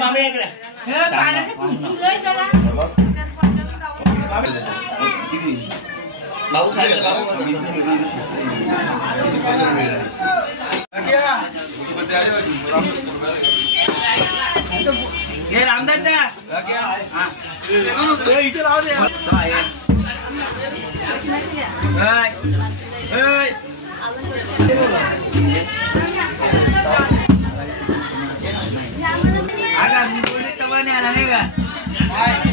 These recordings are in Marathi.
मामी इकडे लावू खायला हे रामदास इथे राहू दे मी बोलले तवा नाही आला नाही का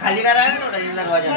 खाली करा दरवाजा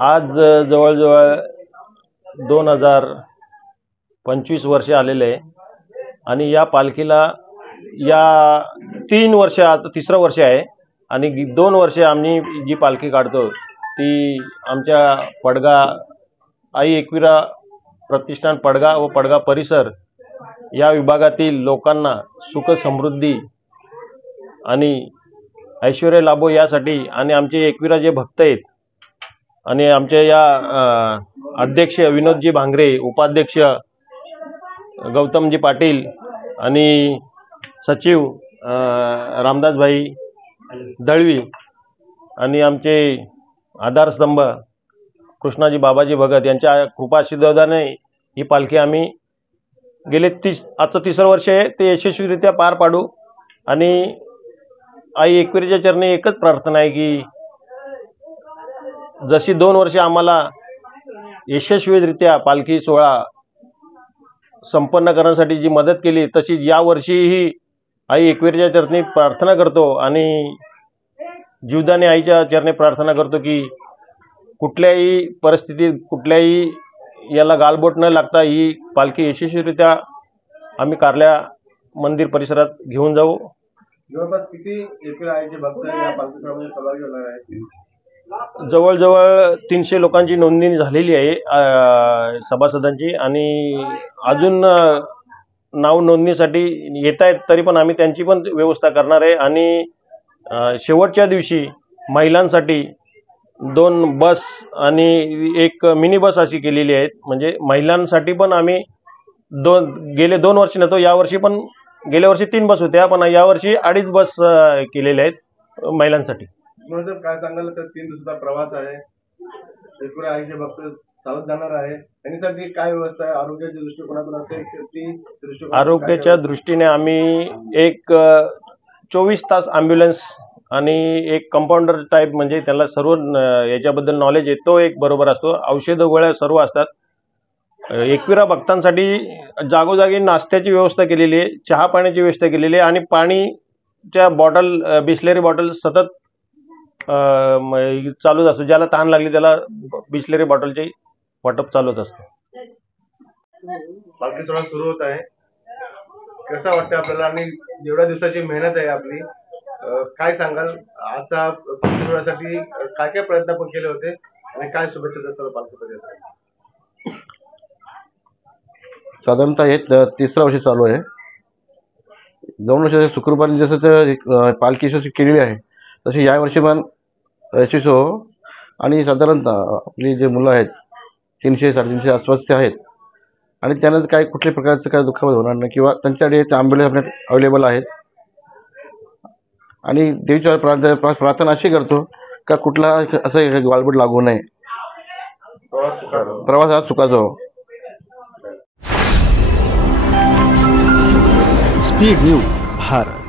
आज जवळजवळ 2025 वर्षे आलेले आहे आणि या पालखीला या 3 वर्ष आता तिसरं वर्ष आहे आणि 2 वर्षे आम्ही जी पालखी काढतो ती आमच्या पडगा आई एकविरा प्रतिष्ठान पडगा व पडगा परिसर या विभागातील लोकांना सुख समृद्धी आणि ऐश्वर्य लाभो यासाठी आणि आमचे एकविरा जे भक्त आहेत आणि आमचे या अध्यक्ष विनोदजी भांगरे, उपाध्यक्ष गौतमजी पाटील आणि सचिव रामदासभाई दळवी आणि आमचे आधारस्तंभ कृष्णाजी बाबाजी भगत यांच्या कृपा आशीर्वादाने ही पालखी आम्ही गेले आजचं 3रं वर्ष आहे ते यशस्वीरित्या पार पाडू। आणि आई एकविरेच्या चरणी एकच प्रार्थना आहे की जशी 2 वर्ष आम्हाला यशस्वीरित्या पालखी सोहळा संपन्न करण्यासाठी जी मदत केली तशी या वर्षीही आई एकविरेच्या चरणी प्रार्थना करतो आणि जीवदानी आईच्या चरणी प्रार्थना करतो की कुठल्याही परिस्थितीत कुठल्याही याला गालबोट न लागता ही पालखी यशस्वीरित्या आम्ही कारल्या मंदिर परिसरात घेऊन जाऊ। जवळपास किती एकविरा आईचे भक्त या पालखी सोहळ्यामध्ये सहभागी होणार आहेत? जवळजवळ 300 लोकांची नोंदणी झालेली आहे सभासदांची आणि अजून नाव नोंदणीसाठी येत आहेत तरी पण आम्ही त्यांची पण व्यवस्था करणार आहे। आणि शेवटच्या दिवशी महिलांसाठी 2 बस आणि 1 मिनी बस अशी केलेली आहेत। म्हणजे महिलांसाठी पण आम्ही गेले 2 वर्ष नव्हतो, यावर्षी पण गेल्या वर्षी 3 बस होत्या पण यावर्षी 2.5 बस केलेल्या आहेत महिलांसाठी। म्हणून काय सांगाल तर 3 दिवसाचा प्रवास आहे, एकविरा आईचे भक्त चालत जाणार आहे, त्यांच्यासाठी काय व्यवस्था आहे आरोग्याच्या दृष्टिकोनातून असेल सेफ्टी दृष्टिकोन? आरोग्याच्या दृष्टीने आम्ही एक 24 तास ॲम्ब्युलन्स आणि एक कंपाऊंडर टाईप म्हणजे त्याला सर्व याच्याबद्दल नॉलेज आहे तो एक बरोबर असतो। औषधं गोळ्या सर्व असतात। एकविरा भक्तांसाठी जागोजागी नाश्त्याची व्यवस्था केलेली आहे, चहा पाण्याची व्यवस्था केलेली आहे आणि पाणीच्या बॉटल बिस्लेरी बॉटल सतत चालूच असतो। ज्याला तहान लागली त्याला बिस्लेरी बॉटलची वाटप चालूच असतं। पालखी सोहळा सुरू होत आहे, कसं वाटतं आपल्याला आणि एवढ्या दिवसाची मेहनत आहे आपली, काय सांगाल आजचा पालखी सोहळ्यासाठी काय काय प्रयत्न आपण केले होते आणि काय शुभेच्छा सर्व पालखीपर्यंत? साधारणतः हे 3रं वर्ष चालू आहे। 2 वर्ष सुखरूपाने जसं पालखी यशस्वी केलेली आहे तशी या वर्षी पण यशस्वी हो। आणि साधारणतः आपली जे मुलं आहेत 300-350 आसपासचे आहेत आणि त्यांना काय कुठल्याही प्रकारचं काय दुःखापत होणार नाही किंवा त्यांच्याकडे ॲम्ब्युलन्स आपल्या अवेलेबल आहेत। आणि देवीच्या प्रार्थना अशी करतो का कुठला असं गालबोट लागू नये, प्रवास हा सुखाचा हो। Speed news Bharat.